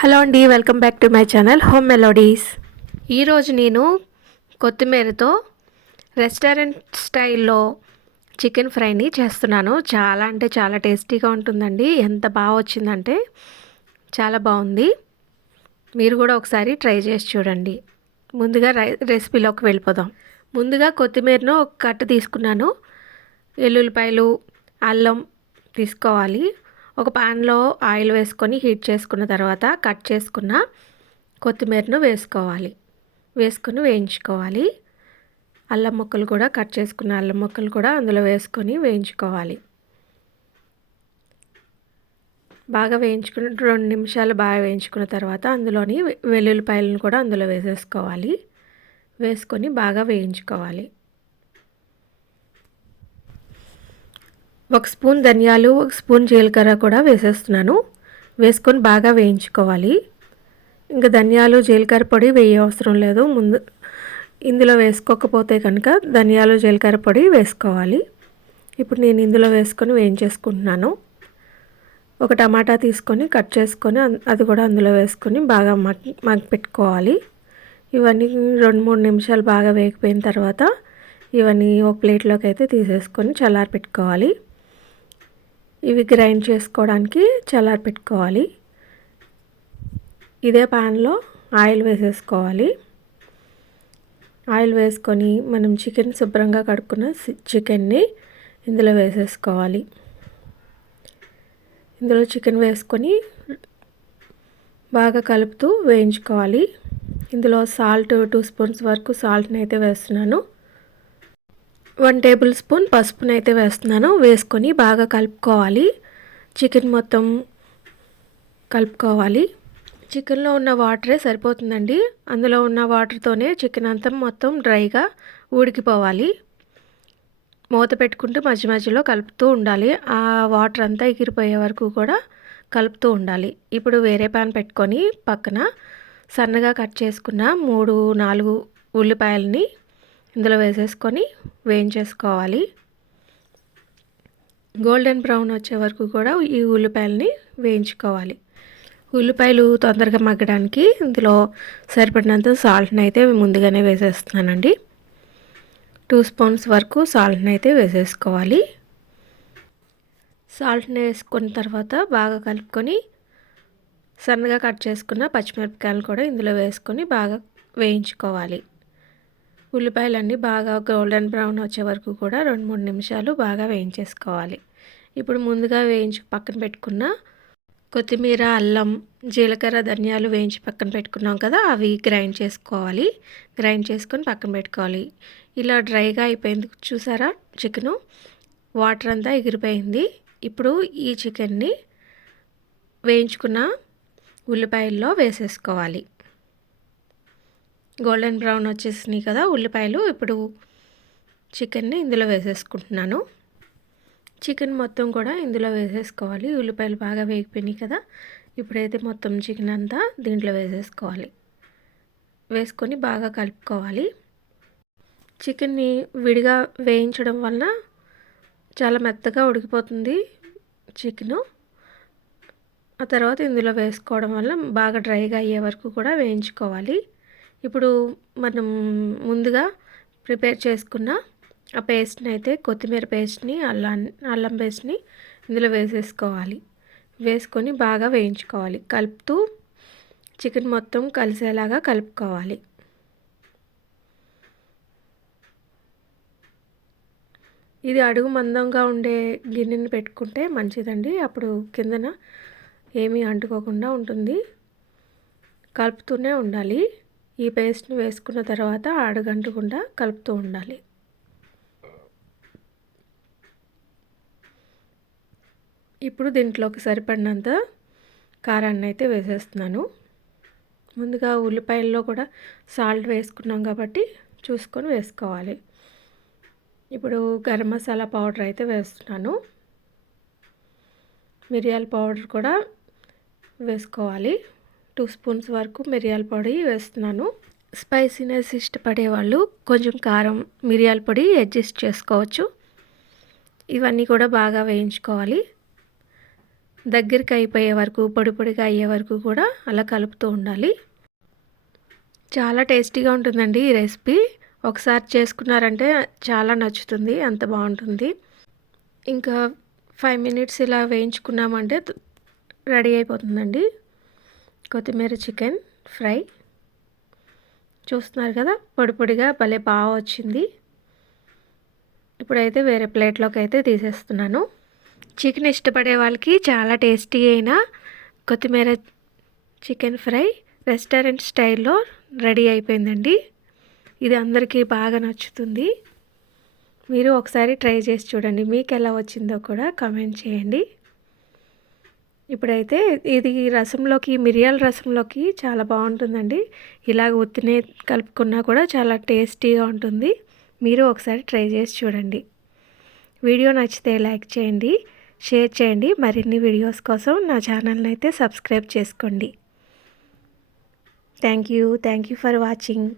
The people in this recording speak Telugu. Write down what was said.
హలో అండి, welcome back to my channel home melodies. ఈరోజు నేను కొత్తిమీరతో రెస్టారెంట్ స్టైల్లో చికెన్ ఫ్రైని చేస్తున్నాను. చాలా అంటే చాలా టేస్టీగా ఉంటుందండి. ఎంత బాగా వచ్చిందంటే చాలా బాగుంది. మీరు కూడా ఒకసారి ట్రై చేసి చూడండి. ముందుగా రెసిపీలోకి వెళ్ళిపోదాం. ముందుగా కొత్తిమీరను ఒక కట్ట తీసుకున్నాను. వెల్లుల్లిపాయలు, అల్లం తీసుకోవాలి. ఒక పాన్లో ఆయిల్ వేసుకొని హీట్ చేసుకున్న తర్వాత కట్ చేసుకున్న కొత్తిమీరను వేసుకొని వేయించుకోవాలి. అల్లం ముక్కలు కూడా కట్ చేసుకున్న అల్లం ముక్కలు కూడా అందులో వేసుకొని వేయించుకోవాలి. బాగా వేయించుకుని 2 నిమిషాలు బాగా వేయించుకున్న తర్వాత అందులోని వెల్లుల్లిపాయలను కూడా అందులో వేసుకొని బాగా వేయించుకోవాలి. 1 స్పూన్ ధనియాలు, 1 స్పూన్ జీలకర్ర కూడా వేసేస్తున్నాను. వేసుకొని బాగా వేయించుకోవాలి. ఇంకా ధనియాలు, జీలకర్ర పొడి వేయవసరం లేదు. ముందు ఇందులో వేసుకోకపోతే కనుక ధనియాలు, జీలకర్ర పొడి వేసుకోవాలి. ఇప్పుడు నేను ఇందులో వేసుకొని వేయించేసుకుంటున్నాను. ఒక టమాటా తీసుకొని కట్ చేసుకొని అది కూడా అందులో వేసుకొని బాగా పెట్టుకోవాలి. ఇవన్నీ 2-3 నిమిషాలు బాగా వేగిపోయిన తర్వాత ఇవన్నీ ఒక ప్లేట్లోకి అయితే తీసేసుకొని చల్లారి పెట్టుకోవాలి. ఇవి గ్రైండ్ చేసుకోవడానికి చల్లారి పెట్టుకోవాలి. ఇదే ప్యాన్లో ఆయిల్ వేసేసుకోవాలి. ఆయిల్ వేసుకొని మనం చికెన్ శుభ్రంగా కడుక్కున్న చికెన్ని ఇందులో వేసేసుకోవాలి. ఇందులో చికెన్ వేసుకొని బాగా కలుపుతూ వేయించుకోవాలి. ఇందులో సాల్ట్ 2 స్పూన్స్ వరకు సాల్ట్ని అయితే వేస్తున్నాను. 1 టేబుల్ స్పూన్ పసుపునైతే వేస్తున్నాను. వేసుకొని బాగా కలుపుకోవాలి. చికెన్ మొత్తం కలుపుకోవాలి. చికెన్లో ఉన్న వాటరే సరిపోతుందండి. అందులో ఉన్న వాటర్తోనే చికెన్ అంతా మొత్తం డ్రైగా ఉడికిపోవాలి. మూత పెట్టుకుంటూ మధ్య మధ్యలో కలుపుతూ ఉండాలి. ఆ వాటర్ అంతా ఎగిరిపోయే వరకు కూడా కలుపుతూ ఉండాలి. ఇప్పుడు వేరే పాన్ పెట్టుకొని పక్కన సన్నగా కట్ చేసుకున్న 3-4 ఉల్లిపాయలని ఇందులో వేసేసుకొని వేయించేసుకోవాలి. గోల్డెన్ బ్రౌన్ వచ్చే వరకు కూడా ఈ ఉల్లిపాయలని వేయించుకోవాలి. ఉల్లిపాయలు తొందరగా మగ్గడానికి ఇందులో సరిపడినంత సాల్ట్ని అయితే ముందుగానే వేసేస్తున్నానండి. 2 స్పూన్స్ వరకు సాల్ట్ని అయితే వేసేసుకోవాలి. సాల్ట్ని వేసుకున్న తర్వాత బాగా కలుపుకొని సన్నగా కట్ చేసుకున్న పచ్చిమిరపకాయలు కూడా ఇందులో వేసుకొని బాగా వేయించుకోవాలి. ఉల్లిపాయలన్నీ బాగా గోల్డెన్ బ్రౌన్ వచ్చే వరకు కూడా 2-3 నిమిషాలు బాగా వేయించేసుకోవాలి. ఇప్పుడు ముందుగా వేయించి పక్కన పెట్టుకున్న కొత్తిమీర, అల్లం, జీలకర్ర, ధనియాలు వేయించి పక్కన పెట్టుకున్నాం కదా, అవి గ్రైండ్ చేసుకొని పక్కన పెట్టుకోవాలి. ఇలా డ్రైగా అయిపోయింది చూసారా, చికెను వాటర్ అంతా ఎగిరిపోయింది. ఇప్పుడు ఈ చికెన్ని వేయించుకున్న ఉల్లిపాయల్లో వేసేసుకోవాలి. గోల్డెన్ బ్రౌన్ వచ్చేసినాయి కదా ఉల్లిపాయలు. ఇప్పుడు చికెన్ని ఇందులో వేసేసుకుంటున్నాను. చికెన్ మొత్తం కూడా ఇందులో వేసేసుకోవాలి. ఉల్లిపాయలు బాగా వేగిపోయినాయి కదా, ఇప్పుడైతే మొత్తం చికెన్ అంతా దీంట్లో వేసేసుకోవాలి. వేసుకొని బాగా కలుపుకోవాలి. చికెన్ని విడిగా వేయించడం వలన చాలా మెత్తగా ఉడికిపోతుంది చికెను. ఆ తర్వాత ఇందులో వేసుకోవడం వల్ల బాగా డ్రైగా అయ్యే వరకు కూడా వేయించుకోవాలి. ఇప్పుడు మనం ముందుగా ప్రిపేర్ చేసుకున్న ఆ పేస్ట్ని అయితే కొత్తిమీర పేస్ట్ని, అల్లం పేస్ట్ని ఇందులో వేసేసుకోవాలి. వేసుకొని బాగా వేయించుకోవాలి. కలుపుతూ చికెన్ మొత్తం కలిసేలాగా కలుపుకోవాలి. ఇది అడుగు మందంగా ఉండే గిన్నెని పెట్టుకుంటే మంచిదండి. అప్పుడు కిందన ఏమీ అంటుకోకుండా ఉంటుంది. కలుపుతూనే ఉండాలి. ఈ పేస్ట్ని వేసుకున్న తర్వాత అడుగంటకుండా కలుపుతూ ఉండాలి. ఇప్పుడు దీంట్లోకి సరిపడినంత కారాన్ని అయితే వేసేస్తున్నాను. ముందుగా ఉల్లిపాయల్లో కూడా సాల్ట్ వేసుకున్నాం కాబట్టి చూసుకొని వేసుకోవాలి. ఇప్పుడు గరం మసాలా పౌడర్ అయితే వేస్తున్నాను. మిరియాల పౌడర్ కూడా వేసుకోవాలి. 2 స్పూన్స్ వరకు మిరియాల పొడి వేస్తున్నాను. స్పైసీనెస్ ఇష్టపడే వాళ్ళు కొంచెం కారం, మిరియాల పొడి అడ్జస్ట్ చేసుకోవచ్చు. ఇవన్నీ కూడా బాగా వేయించుకోవాలి. దగ్గరికి అయిపోయే వరకు పొడి పొడిగా అయ్యే వరకు కూడా అలా కలుపుతూ ఉండాలి. చాలా టేస్టీగా ఉంటుందండి ఈ రెసిపీ. ఒకసారి చేసుకున్నారంటే చాలా నచ్చుతుంది, అంత బాగుంటుంది. ఇంకా 5 మినిట్స్ ఇలా వేయించుకున్నామంటే రెడీ అయిపోతుందండి కొత్తిమీర చికెన్ ఫ్రై. చూస్తున్నారు కదా, పొడి పొడిగా భలే బాగా వచ్చింది. ఇప్పుడైతే వేరే ప్లేట్లోకి అయితే తీసేస్తున్నాను. చికెన్ ఇష్టపడే వాళ్ళకి చాలా టేస్టీ అయిన కొత్తిమీర చికెన్ ఫ్రై రెస్టారెంట్ స్టైల్లో రెడీ అయిపోయిందండి. ఇది అందరికీ బాగా నచ్చుతుంది. మీరు ఒకసారి ట్రై చేసి చూడండి, మీకు ఎలా వచ్చిందో కూడా కామెంట్ చేయండి. ఇప్పుడైతే ఇది రసంలోకి, మిరియాల రసంలోకి చాలా బాగుంటుందండి. ఇలాగ ఉత్తినే కలుపుకున్నా కూడా చాలా టేస్టీగా ఉంటుంది. మీరు ఒకసారి ట్రై చేసి చూడండి. వీడియో నచ్చితే లైక్ చేయండి, షేర్ చేయండి. మరిన్ని వీడియోస్ కోసం నా ఛానల్ని అయితే సబ్స్క్రైబ్ చేసుకోండి. Thank you for watching.